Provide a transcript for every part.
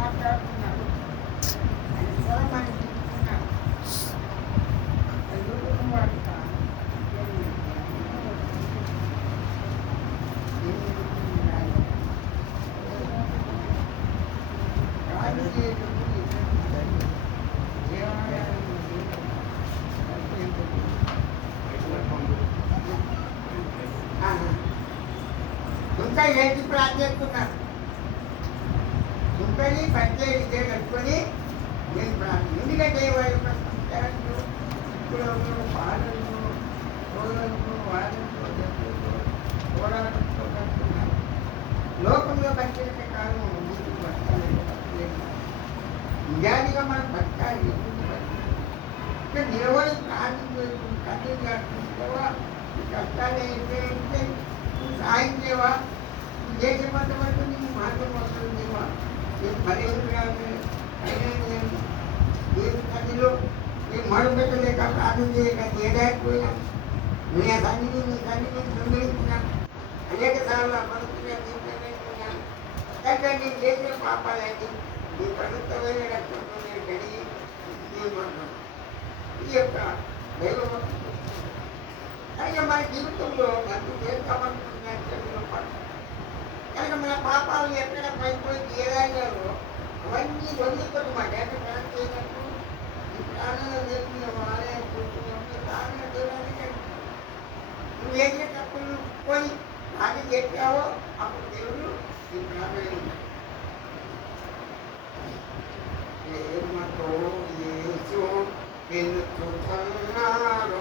మాట్లాడుతున్నాడు. ఆయన స్వరం ఆయన చెప్తున్నాడు. వాడుతా ఇంకా ఏంటి ప్లాన్ చేస్తున్నారు? ఇంకని పంచాయతీ ఇదే కట్టుకొని నేను ప్లాన్. ఎందుకంటే వాళ్ళు సంస్కారంలో ఇప్పుడు పాలనలు కోడలు వాళ్ళతో జట్టుతో పోరాటంతో కట్టుకున్నారు. లోకంలో బతికే కాలం ముందుకు బతకాలేదు. నిజానిగా మనం బతకాలి. ఎందుకు బతకాలి? ఇక్కడ నిలబడి ప్రార్థన కన్నీరు కాకుండా ఈ కష్టాలు ఏంటంటే నువ్వు సాయం చేయవా? దేశమంత వరకు నీకు మార్గం వస్తుంది దేవా. నేను పర్యటన అయినా నేను దేవుని సన్నిధిలో నేను మరుపెట్టలేక ప్రార్థన చేయక చేయలేకపోయినా నీ సన్నిధి నీ సన్నిధిని దొంగిలించినాను. అనేక సార్లు ఆ మనసుగా తీసుకున్నాను. కానీ నేను చేసిన పాపాలని నీ ప్రభుత్వమైన రక్తంతో నేను కడిగి చేయమన్నాను. ఈ యొక్క దైవం కనుక మన జీవితంలో మంచి చేస్తామనుకున్నాను చదువులో పడతాం. కనుక మన పాపాలు ఎక్కడ పైపోయి తీయరాగాలో అవన్నీ వదులుకోమాట. ఎక్కడ ప్రాణం చేయనప్పుడు ఈ ప్రాణంలో నేర్పిన వాళ్ళే కూర్చున్నప్పుడు ప్రాణం చేయడానికి నువ్వు చేసిన తప్పులు కొని అది చెప్పావో అప్పుడు దేవుడు ఈ ప్రాణం ఏమతో యేసు పిలుచుతున్నాడు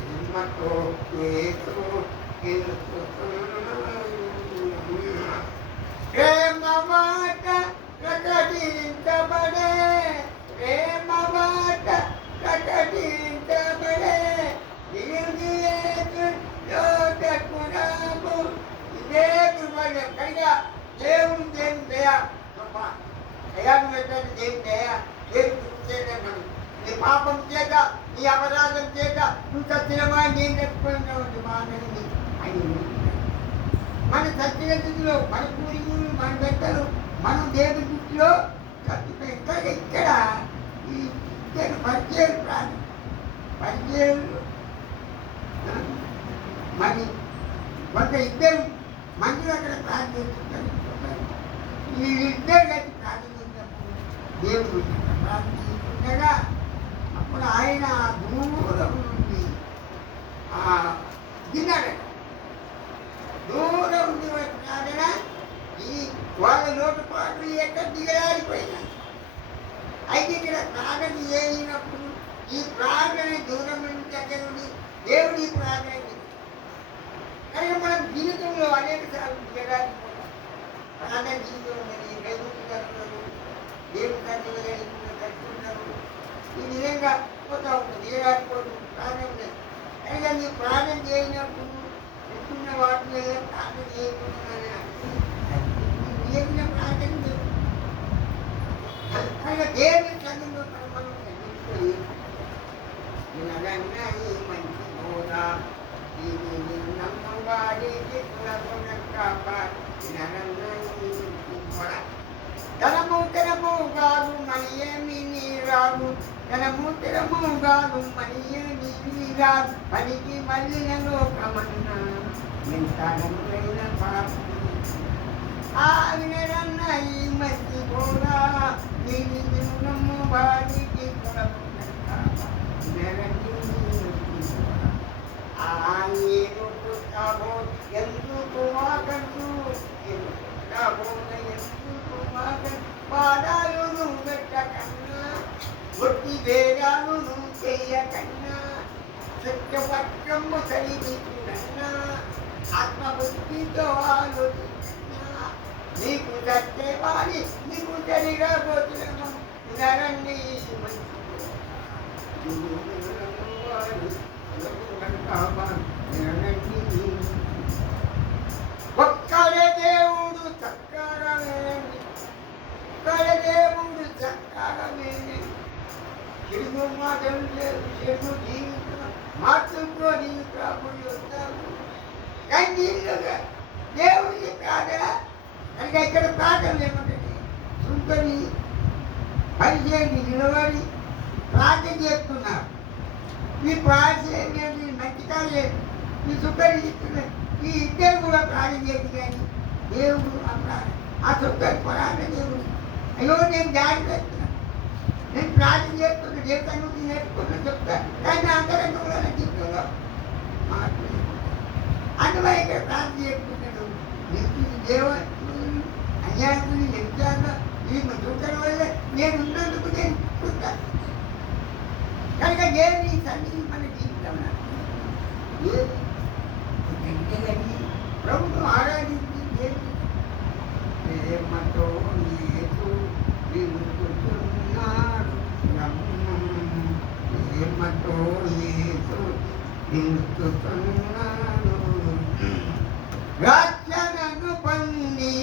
ఏమతో యేసు ప్రేమ మాట ప్రకటించబడే, ప్రేమ మాట ప్రకటించబడే, లోకకురాము ఇదే దుర్మార్గం. కనుక దేవుని దేవుని దయ గొప్ప దయాను పెట్టండి. దేవుని దయ దేవుని చేయడం నీ పాపం చేత నీ అపరాధం చేత నువ్వు సత్యమా నేను చెప్పుకున్నావు మానని ఆయన మన సత్య స్థితిలో మన పూర్వీకులు మన పెద్దలు మనం దేవుని దృష్టిలో చచ్చిపోయి ఇక్కడ ఈ ఇద్దరు పరిచయాలు ప్రాణం పరిచయాలు మరి ఒక ఇద్దరు మందులు అక్కడ ప్రార్థించుకుంటారు. వీళ్ళిద్దరు కలిసి ప్రార్థించినప్పుడు దేవుడు ప్రార్థించుకుండగా అప్పుడు ఆయన దూరం నుండి దిగాడు. దూరం నుండి ప్రార్థన ఈ వాళ్ళ లోటుపాట్లు ఎక్కడ దిగలాడిపోయినా అయితే ఇక్కడ ప్రార్థన చేయనప్పుడు ఈ ప్రార్థన దూరం నుండి దగ్గర నుండి దేవుడి ప్రార్థన కనుక మనం జీవితంలో అనేక సార్లు దిగలాడిపోతాం. ప్రార్థన జీవితంలో కలుగుతున్నారు, దేవుడి తండ్రులు కట్టుకున్నారు. ఈ విధంగా పోతా ఉంటుంది. దిగలాడిపోతుంది ప్రార్థన లేదు. కనుక నీ ప్రార్థన చేయనప్పుడు పెట్టుకున్న వాటి మీద ప్రార్థన చేయకుండా చేసిన ప్రార్థన కనుక దేవుని చదువులో మనం తగ్గించుకొని నగన్నా ఈ మంచి హోదా ఇది నమ్మవాడికి ధనము కాదు మనియేమి నీ రాదు, ధనము కాదు మనియేమి నీ రాదు, పనికి మళ్ళిన లోకమన్నా ఎంత నమ్మైన పాపం ఆవినరన్న ఈ మంచి హోదా దీని నమ్మవాడికి ఎందుకు మాకంటూ పాదాలు పెట్టకన్నా ఒట్టి వేదాలు చెయ్యకన్నా సత్యపక్షము సరిదిద్దుకన్నా ఆత్మబుద్ధితో ఆలోచించన్నా నీకు సత్యవాణి నీకు సరిగా పోతున్నాము నరండి ఒక్కడే దేవుడు చక్కగా వేయండి, ఒక్కడే దేవుడు చక్కగా వేయండి. చెడు మాటలు లేదు, చెడు జీవితం మార్చుకొని కాబోయి వస్తాము. కన్నీళ్ళుగా దేవుడికి ప్రార్థన కనుక ఇక్కడ ప్రార్థన ఏమంటే సుంకని పరిచయాన్ని నిలబడి ప్రార్థన చేస్తున్నారు. ఈ ప్రార్థన మంచి కాలేదు. ఈ సుంకరి ఇస్తున్నారు. ఈ ఇద్దరు కూడా ప్రార్థన చేసి కానీ దేవుడు ఆ సుంకరి ప్రార్థన దేవుడు అయ్యో నేను దాడి పెడుతున్నాను, నేను ప్రార్థన చేస్తున్నా, చేస్తాను నేర్చుకున్నా చెప్తాను, కానీ అంతరంగంలో నా జీవితంలో మార్పు అందువల్ల ఇక్కడ ప్రార్థన చేసుకుంటాడు. దేవ అన్యాయాన్ని ఎంచాను ఈ చూడటం వల్ల నేను ఉన్నందుకు నేను చూస్తాను. కనుక దేవుని సన్నిధి మన జీవితంలో ప్రభుత్వం ఆరాధించి దేవుని ప్రేమతో నీకు నిలుపుతున్నాడు, ప్రేమతో నీకు నిలుపుతున్నాడు. రక్షణను పొంది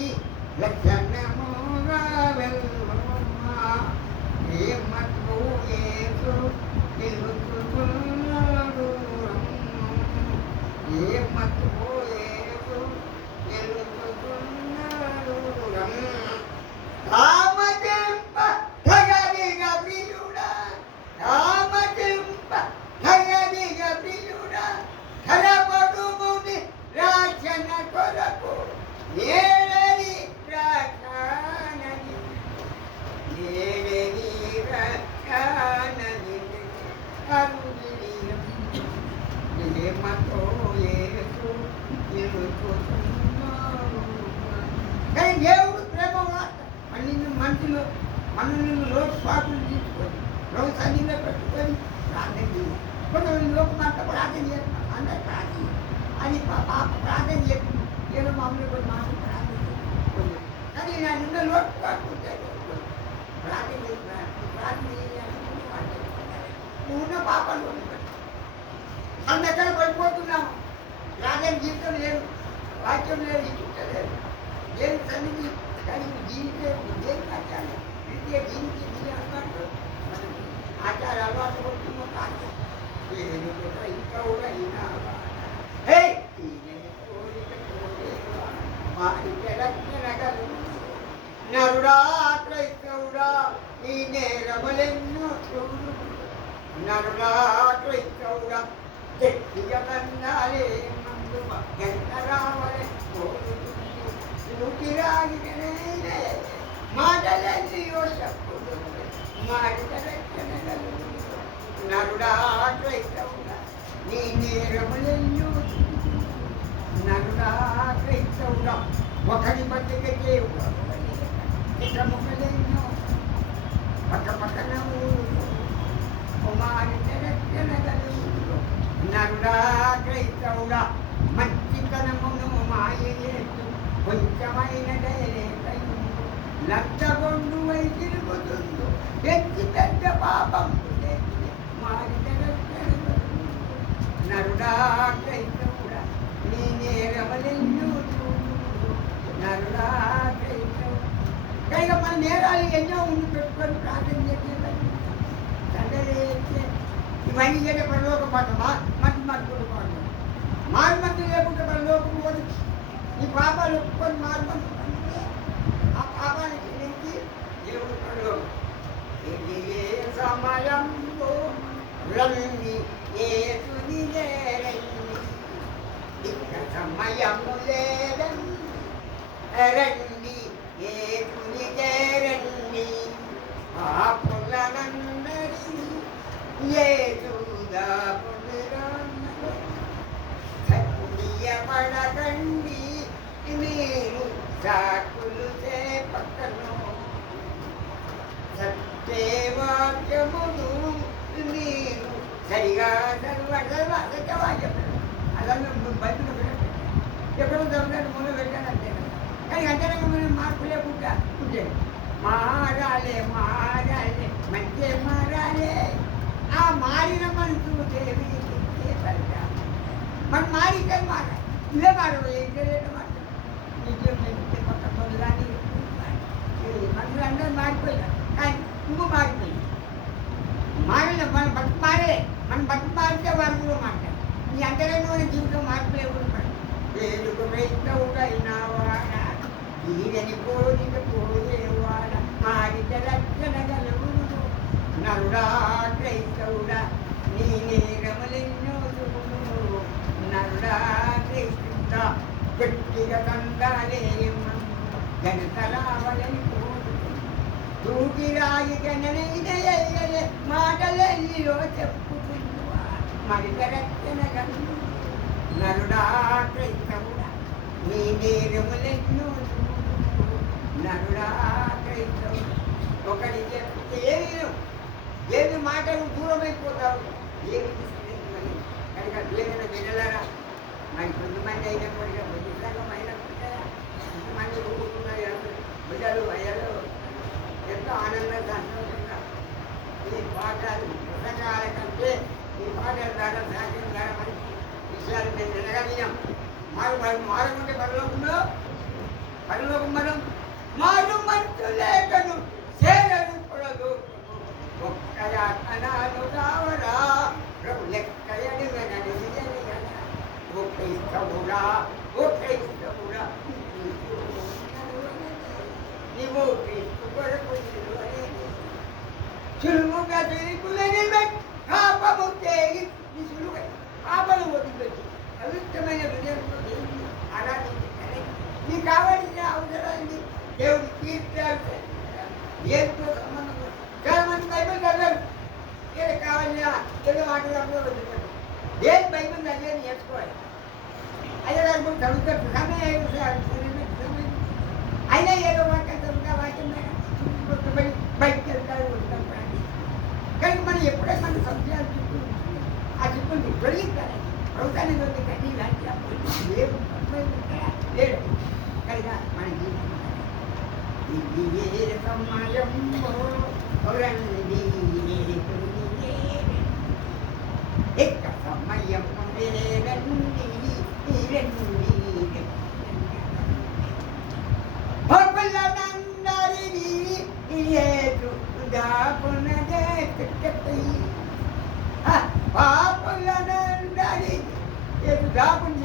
లక్షణముగా వెళ్ళుమా, ప్రేమతో యేసు నిలుపుతున్నాడు, ప్రేమతో యేసు నిలుపుతున్నాడు. రామజంప ధగరిగా ప్రియుడా, రామజంప ధగరిగా ప్రియుడా, ధరపడుముని రాక్షణ కొరకు ఏడని రాక్షణని, ఏడని రాక్షణని అరుణియం ప్రేమతో యేసు నిలుపుతున్నాడు. కానీ దేవుడు ప్రేమ వార్త నిన్ను మనసులో మనల్ని లోటు స్వాతులు తీసుకొని రోజు సన్నిధిలో పెట్టుకొని ప్రార్థన చేయాలి. కొంతమంది లోకమంతా ప్రార్థన చేస్తున్నాం, అందరు ప్రార్థన అని ప్రార్థన చేస్తున్నాం, ఏదో మామూలు కొన్ని మాటలు ప్రార్థన చేస్తున్నాం. కానీ నా నిన్న లోటు కాకుండా ప్రార్థన చేస్తున్నాను, ప్రార్థన చేయాలి. నువ్వు ఉన్న పాపాలు అందెక్కడ పడిపోతున్నాము. ప్రార్థన జీవితం లేదు, వాక్యం లేదు, ఇచ్చుంటలేదు, ఏం సన్నిధి కానీ జీవితం ఏం కట్టాలి విద్య జీవించి విద్య అన్నట్టు మనకి ఆచార అలవాటు పడుతుందో కాదు. ఇంకా కూడా నరుడా క్రైస్తవుడా ఈ నేరములెన్నో చూడు, నరుడా క్రైస్తవుడా చెట్టిగమన్నాలే మందు ఎంత రావలే నుటిరాగినే మాటలన్నీయో చెప్పుడు మాటలెక్కనగలు, నరుడా క్రైస్తవుడా నీ నేరములెన్నో, నరుడా క్రైస్తవుడా ఒకరి మధ్యగా దేవుడు ఇతముఖలెన్నో పక్క పక్కన మాటలెక్కనగలు, నరుడా క్రైస్తవుడా మంచితనమును మాయయేసు కొంచెమైన లక్షగొండు వై తిరుగుతుందో ఎత్తి పెద్ద పాపం నరుడా క్రైస్తవుడా నీ నేరములెన్నో చూడు, నరుడా క్రైస్తవుడా. కనుక మన నేరాలు ఎన్నో ఉండి పెట్టుకొని ప్రార్థన చేసేదాన్ని తండ్రి ఇవన్నీ చేసే పరలోక పడమా మంచి మార్పులు పడదు, మార్మంతి లేకుంటే పరలోకం పోదు. ఈ పాపాలు ఒప్పుకొని మార్మంతి ఆ పాపానికి నుంచి దేవుడు పరలోకం. ఏ సమయంలో రండి యేసుని రండి, ఇక సమయము లేదండి రండి యేసుని రండి, పాపులనందరినీ యేసుగా సత్యపడకండి మీరు సాకులు చేపట్టను, సత్యవాక్యమును మీరు సరిగా సత్యవాక్యం అలా బతులు ఎప్పుడో దొరకని మొదలు పెట్టాను అంతే. కానీ అంతరంగా మనం మార్పు లేకుండా ఉంటే మారాలే మారాలే మంచి మారాలే. ఆ మారిన మనసు దేవి మనం మారితే మారాలి, ఇదే మారు ఇంటే మాట నిజం పక్క పొందని మనుషులు అందరూ మారిపోయారు. కానీ నువ్వు మారిపోయింది మారలే, మన బతుకు మారే, మన బతుకు మారితే వారు కూడా మాట్లాడు. నీ అంతరంగంలో జీవితం మార్పు లేకుండా వేడుకు క్రైస్తవుడైనా వాడా ఈరని పోలిక పోయేవాడ మారిత రక్షణ గలవును నరుడా క్రైస్తవుడా నీ నేరములెన్నో చూపును నరుడా క్రైస్తుడా గట్టిగా కందాలేయమ్మ జనతలావలని తూకిరాయి గణనైనయ్యలే మాటలెల్లిలో చెప్పుకుంటువా మరిత రక్షణ గలవు నరుడా క్రైస్తవుడా నీ నేరములెన్నో నరుడా క్రైస్తవుడా ఒకటి చెప్తే ఏది మాటలు దూరమైపోతావు ఏమి తీసుకుని కనుక ఏదైనా వినలరా మరి కొంతమంది అయినప్పటికీ బుద్ధిసంగమైన కొంతమంది బిడ్డలు అయ్యలు ఎంతో ఆనందంగా సంతోషంగా ఈ పాఠాలు పుస్తకాల కంటే ఈ పాటల ద్వారా సాధ్యం ద్వారా మంచి విషయాలు మేము వినగలిగాం మారుకుంటే పరలోకం మనం మారు మంచు లేఖను చేరకూడదు ఒక్కనాలు కావరా ప్రభు లెక్క ఎడుగనని ఓ క్రైస్తవుడా నీవు క్రీస్తు కొరకు సులువుగా తిరుగులని పాపము చేయి నీ సులువై పాపను వదిలిపెట్టి పవిత్రమైన హృదయంతో దేవుని ఆరాధించాలి నీకు కావలసిన అవసరాన్ని దేవుడి తీర్చాలి ఏదో సంబంధం చాలా మంది బైబిల్ చదవరు ఏదో కావాలా ఏదో మాట్లాడడంలో వదిలిపెట్టారు ఏది బైబిల్ చదివేది నేర్చుకోవాలి అయ్యగారు కూడా చదువుతారు సమయం అయినా ఏదో వాక్యం చదువుతా వాక్యం బయటకు వెళ్తారు వస్తాం కానీ మనం ఎప్పుడైనా మన సంశయాలు చుట్టూ ఆ చుట్టూ తొలగించాలి ప్రభుత్వాన్ని కట్టి ఇలాంటి లేవు లేడు కనుక మన సమయం పాపులనందరి దాపుని